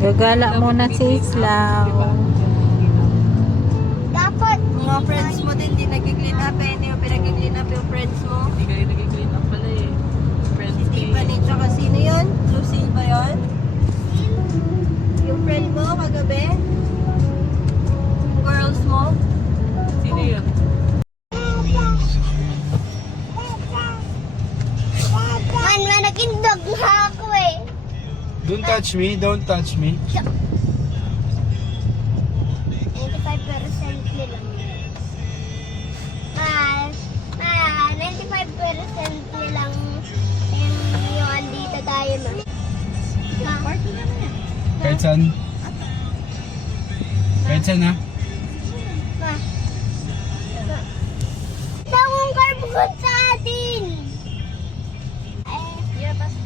Gagala muna si Islaw. Dapat. Mga friends mo din, di nag-clean up eh. Hindi mo pinag-clean up yung friends mo. Hindi kayo nag-clean up pala eh. Friends Si Tiffany, tsaka sino yun? Lucy ba yun? Yung friend mo kagabi? Girls mo? Sino yun? Man, managindog na ako eh. Don't touch me, don't touch me. 95% nilang. 95% nilang yung andito tayo na. Party na yan. Kahit saan? Kahit saan ha? Tawang karbukot sa atin! Yeah, basta.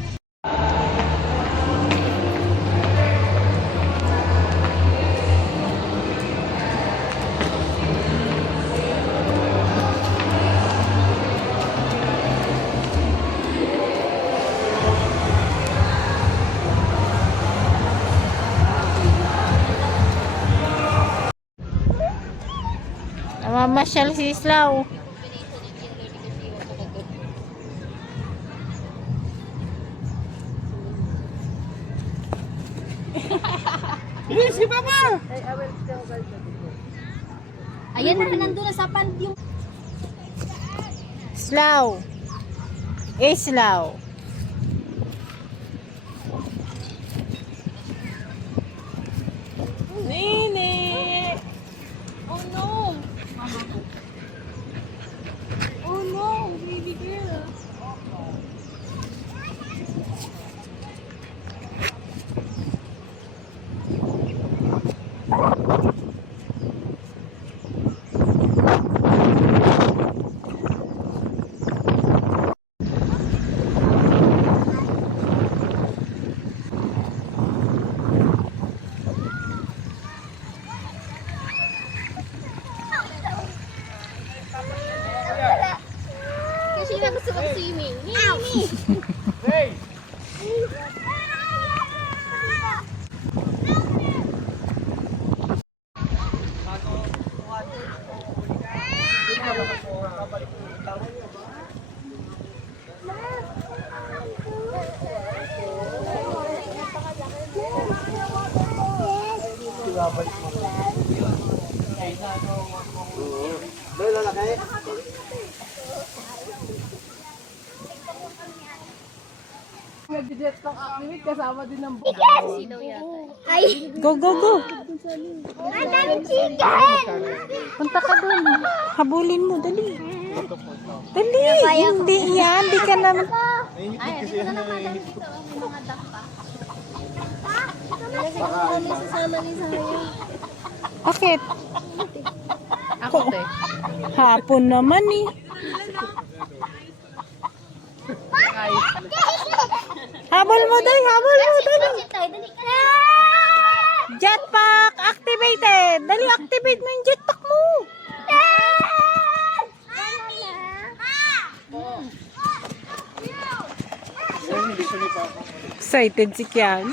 Namamasyal si Islaw. Bilis, si Papa! Ayan na, nandun na sa pan yung... Islaw. Islaw. Nene! Oh no! Oh no, baby girl. Kasi na gusto mag-swimming. Ow! Hey! Dahil lalaki? Nag-jet lang activate kasama din ng Ay! Go, go, go. Ang daming chicken! Punta ka dun. Habulin mo, dali. Dali. Hindi yan. Hindi ka naman. Sasama ni Saya. Bakit? Ako te. Hapon naman eh. Habol mo, dali. Habol mo, dali. Jetpack activated. Dali, activate mo yung jetpack mo. Excited si Kiano.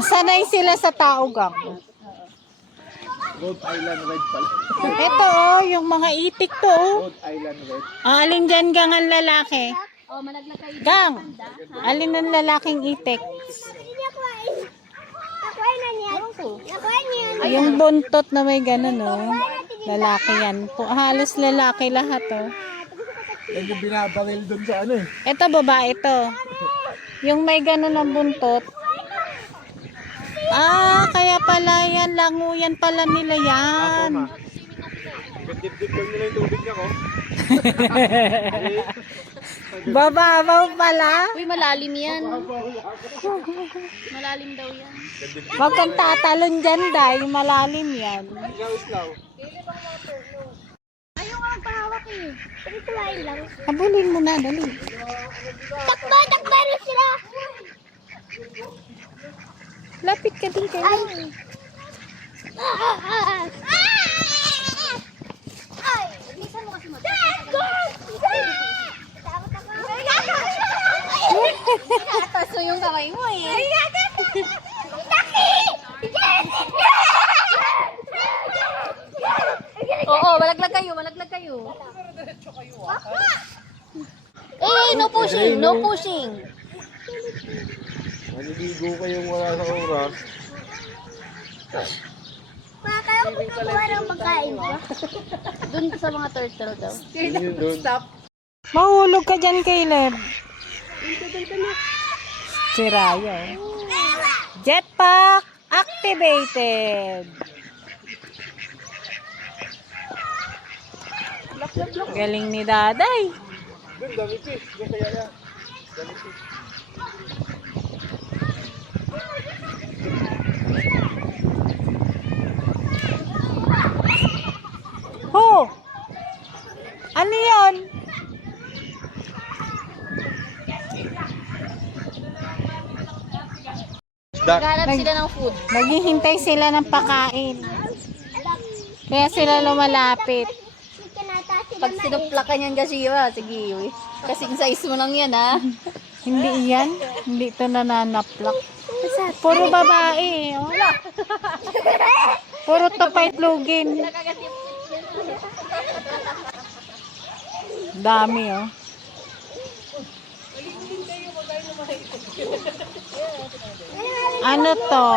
Sanay sila sa tao gang. Rhode Island Red pala. Ito oh, yung mga itik to oh. Rhode Island Red. Alin dyan gang ang lalaki? Oh, malaglag kayo. Gang! Alin ang lalaking itik? Nakuha na niya. Nakuha niya. Yung buntot na may ganun oh. Lalaki yan. Halos lalaki lahat oh. Yan yung binabaril dun sa ano eh. Ito babae to. Yung may ganun ang buntot. Ah, kaya pala yan. Languyan pala nila yan. Dip-dip lang nila yung tubig niya ko. Bababaw pala. Uy, malalim yan. Malalim daw yan. Huwag kang tatalon dyan, Day. Malalim yan. Ikaw, Islaw. Ayaw nga magpahawak eh. Sabi kumain lang. Habulin mo na, dali. Takbo! Takbo na sila! Lapit ka din kayo. Ay! Ay! Bilisan mo kasi mag- Takot ako! Taso yung kamay mo eh. Ay, Oo, malaglag kayo, malaglag kayo. Eh, no pushing, no pushing. Maliligo kayong wala sa oras. Kaya ko kukuha ng pagkain ko. Doon sa mga turtle daw. Yun doon. Mahulog ka dyan, Caleb. Si Raya. Jetpack activated. Galing ni Daday. Doon, dami fish. Doon kaya yan. Dami fish. Ho! Ano yan? Naghanap sila ng food. Naghihintay sila ng pakain. Kaya sila lumalapit. Pag sinuplakan yan Gashira, sige. Uy. Kasing size mo lang yan ha. Hindi yan. Hindi ito nananaplak. Puro babae. Oh. Puro tapay tlugin. Dami oh. Ano to?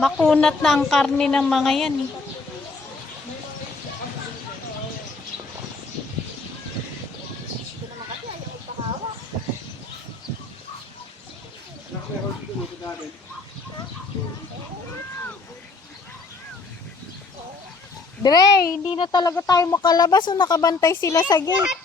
Makunat na ang karne ng mga yan eh. Dre, hindi na talaga tayo makalabas o nakabantay sila sa gate.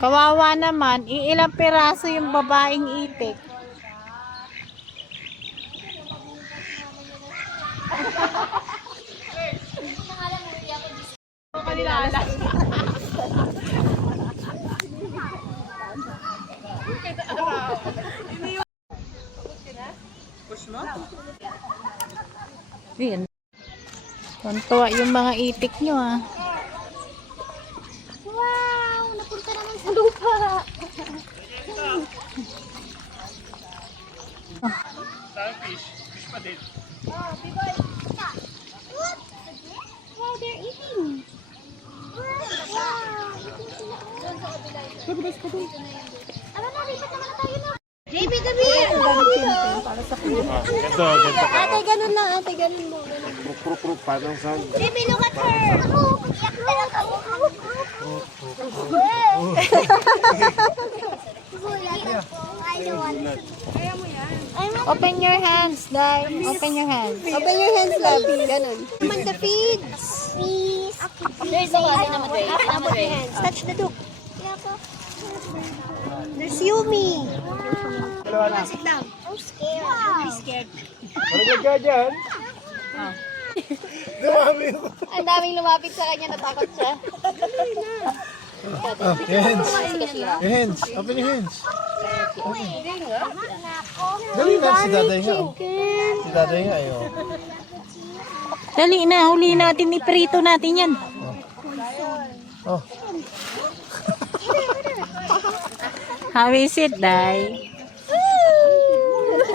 Kawawa naman, ilang piraso yung babaeng itik. Yan. Tuntua yung mga itik nyo ah. Wow! Napunta naman sa lupa. Fish. Fish pa din. Oh, Bigoy. Wow, they're eating. Wow! Bibilis ka din. Ano na, lipat naman tayo na. JB, gabi! Ito, ganito ka. Ate, ganun lang. Ate, ganun mo. Pruk, parang sound. JB, look at her! Iyak na lang ako. I don't want to. Open your hands, guys. Open your hands. Open your hands, Labi. Ganun. Naman the feeds. Please. There's a hands. Touch the duck. There's Yumi. Sit down. I'm scared. I'm scared. Malaglag ka dyan. Dumami ko. Ang daming lumapit sa kanya, natakot siya. Your hands. Si Gashira. Your hands. Open your hands. Dali na, si Daday nga. Oh. Si Daday nga, ayo. Dali na, huli natin, iprito natin yan. Oh. How is it, Day?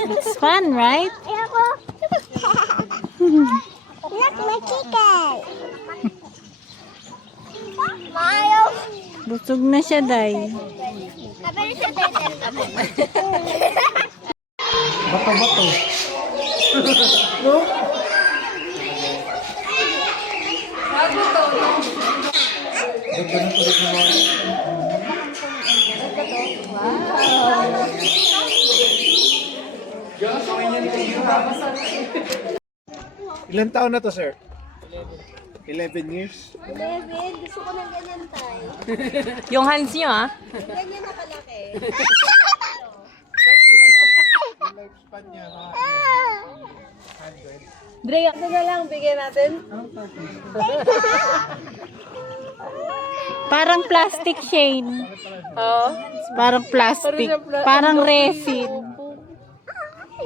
It's fun, right? Look, my chicken. Mayo. Busog na siya, Day. Kapag siya tayo. Bato. No? Ganun ulit naman. Ilan taon na to, sir? 11 years. 11. Gusto ko ng ganyan tayo. Yung hands niyo, ah. Ganyan na kalaki. Lifespan niya, Dre, ako na lang, bigyan natin. Parang plastic, Shane. Oh. Parang plastic. Parang resin.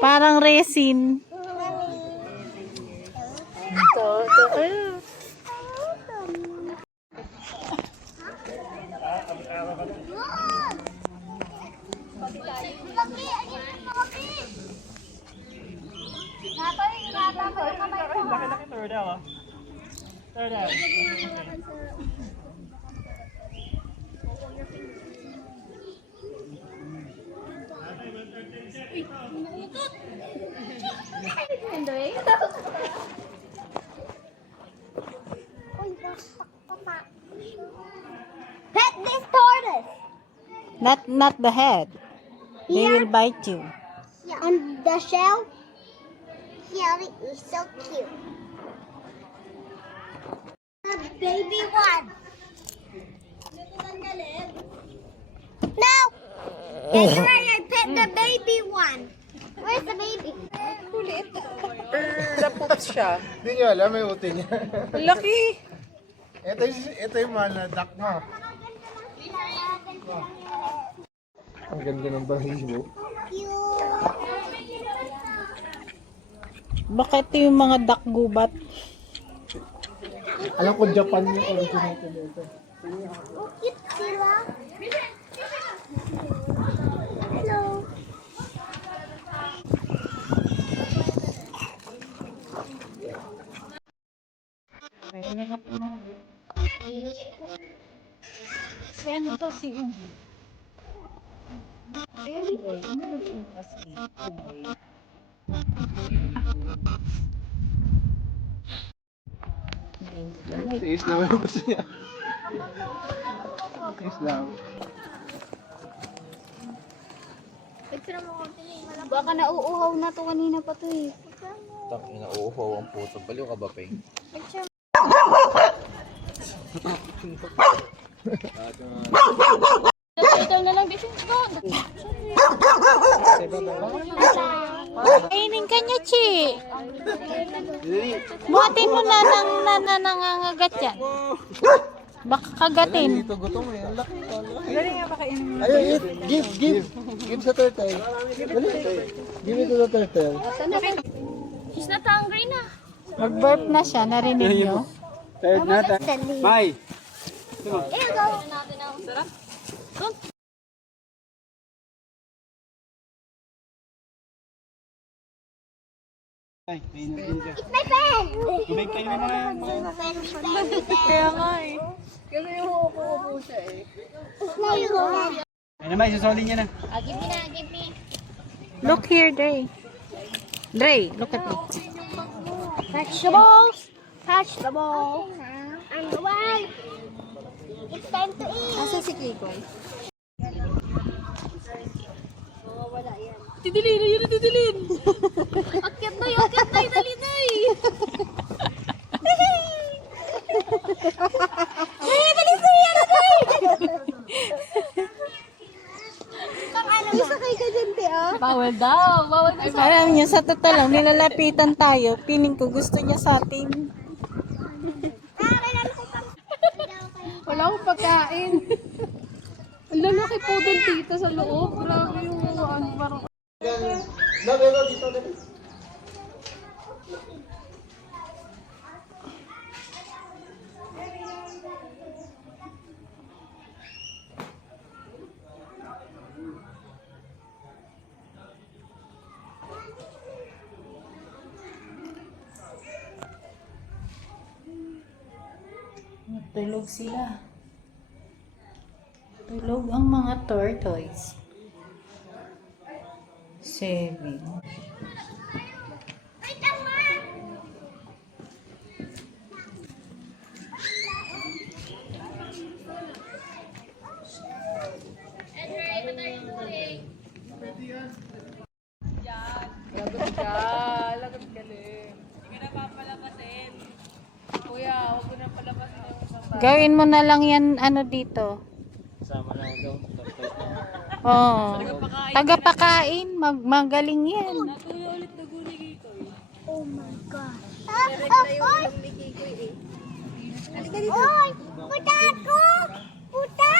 Parang resin. Pet this tortoise. Not the head. They will bite you. And the shell. Yeah, it is so cute. The baby one. No. That's why I pet the baby one. Where's the baby? Napoops siya. Hindi nyo alam, may uti niya. Laki. ito yung mahal na duck mo. Ang ganda ng bahilo. Baka ito yung mga duck gubat. Alam ko Japan yung originator nito. Cute sila. Hello. Ano to si Tiis lang yung gusto niya. Tiis lang. Baka nauuhaw na to kanina pa to eh. Tang ina, uuhaw ang puto. Baliw ka ba, Peng? Ikaw na lang, bisin ko. kainin ka niya, Chi. Buhatin mo na ng nangangagat yan. Baka kagatin. Dito gutom eh. Ang laki. Ayun, eat. Give. Give sa turtle. Dali. Give it to the turtle. She's not hungry na. Mag-burp na siya, narinig niyo? Third na tayo. Bye. Here you go. It's my pen. Tubig kayo naman. Kaya nga Kasi yung upo-upo siya eh. Ano ba, isusoli niya na. Give me na, give me. Look here, Dre. Dre, look at me. Vegetables. Touch the ball. And away. It's time to eat. Asa si Kikoy? Tidilin, yun na tidilin. Akyat na yun, dali na Bawal daw, bawal daw. Alam niyo, sa totoo lang, nilalapitan tayo. Piling ko gusto niya sa atin. Wala akong pagkain. Ang lalaki po din tita sa loob. Grabe yung ano, parang... Tulog sila. Tulog ang mga tortoise. 7. Lagot ka. Lagot galing. Hindi ka na papalabasin. Kuya, huwag mo na palabasin yung isang Gawin mo na lang yan, ano dito. Sama lang daw. Oh. Tagapakain. Magaling yan. Oh my God. Oy! Oy! Puta ako! Puta!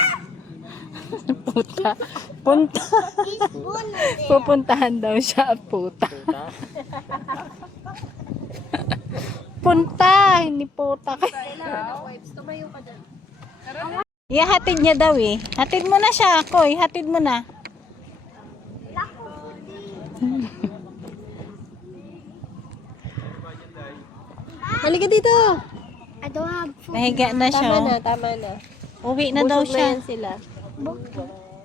Puta. Punta. Pupuntahan daw siya at puta. Punta, hindi puta. Tumayo ka dyan. Hatid niya daw eh. Hatid mo na siya, Koy. Hatid mo na. Halika dito. I don't have food. Nahiga na siya. Tama na, tama na. Uwi na daw Busog na siya. yan sila.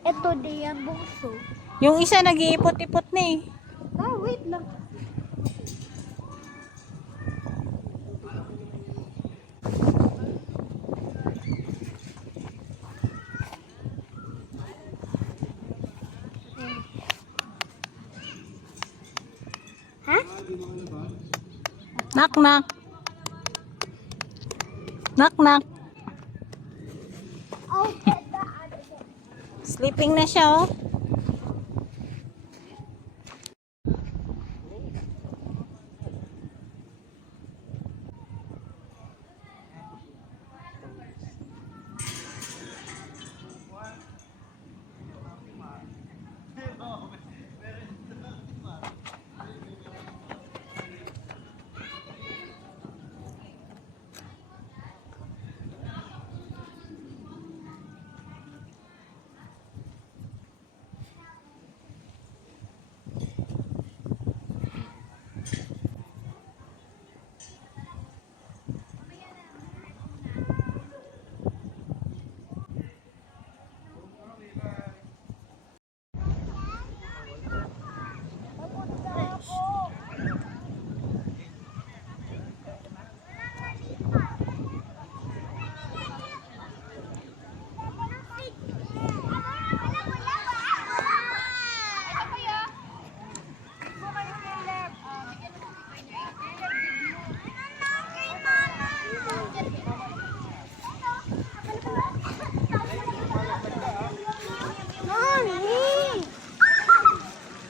Ito di yan buso. Yung isa nag-iipot-ipot na eh. Ah, wait lang. Knock knock. Knock knock. Sleeping na siya oh.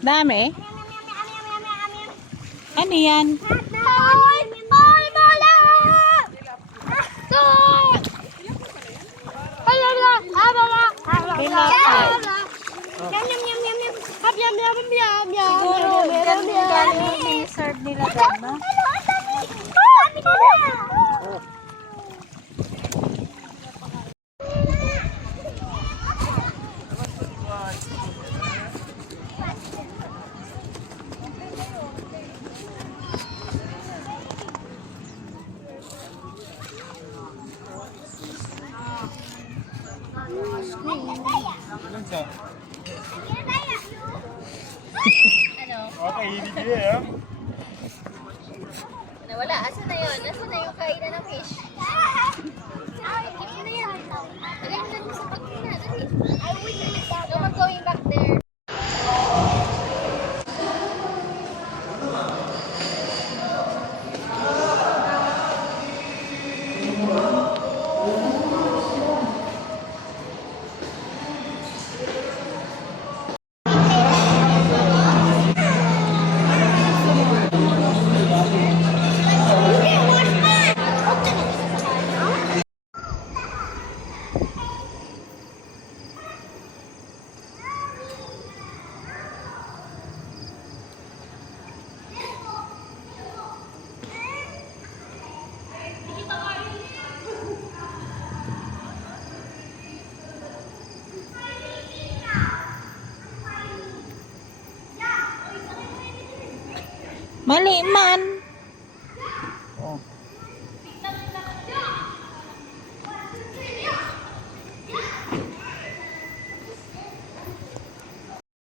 Dami. Ano yan? Siguro, galing yung mini-serve nila doon, no? Nawala. Asan na yun? Asan na yung kainan ng fish? Keep na yan. Dali, dali sa pagkina. Dali. No one going back there. Mali man.